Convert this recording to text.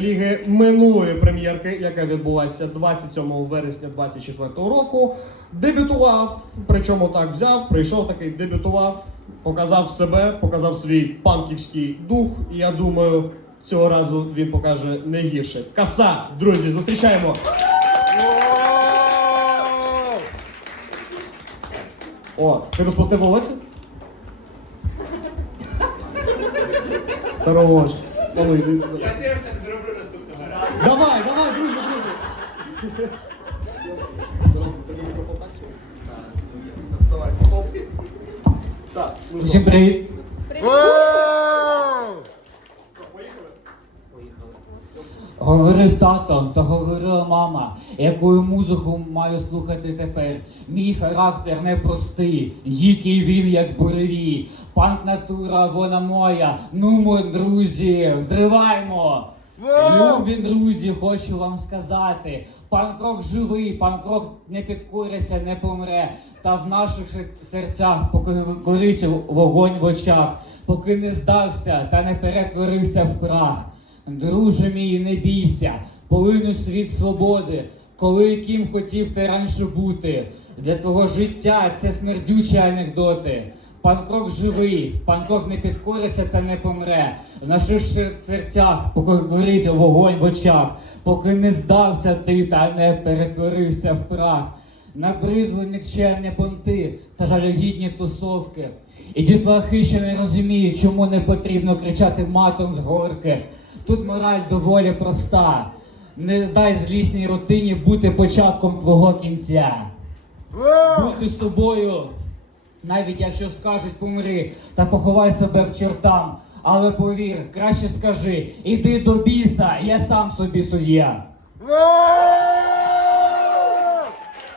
Ліги минулої прем'єрки, яка відбулася 27 вересня 24 року, дебютував, причому так взяв, прийшов такий, дебютував, показав себе, показав свій панківський дух. І я думаю, цього разу він покаже не гірше. Каса, друзі, зустрічаємо! О, ти розпустив волосся? Хорош. Я теж так. Давай, давай, ну що, Всім привіт! Говорив тато та говорила мама, яку музику маю слухати тепер. Мій характер непростий, дикий він як буревій. Панк натура, вона моя. Нумо, друзі, взриваймо! Любі друзі, хочу вам сказати. Панкрок живий, панкрок не підкориться, не помре. Та в наших серцях поки горить вогонь в очах, поки не здався та не перетворився в прах. Друже мій, не бійся, полину світ свободи, коли яким хотів ти раніше бути. Для твого життя це смердючі анекдоти. Панкрок живий, панкрок не підкориться та не помре. В наших серцях поки горить вогонь в очах, поки не здався ти та не перетворився в прах. Набридли нікчемні понти та жалюгідні тусовки. І дітлахи ще не розуміють, чому не потрібно кричати матом з горки. Тут мораль доволі проста. Не дай злісній рутині бути початком твого кінця. Бути собою, навіть якщо скажуть помри, та поховай себе в чортам. Але повір, краще скажи, іди до біса, я сам собі суддя.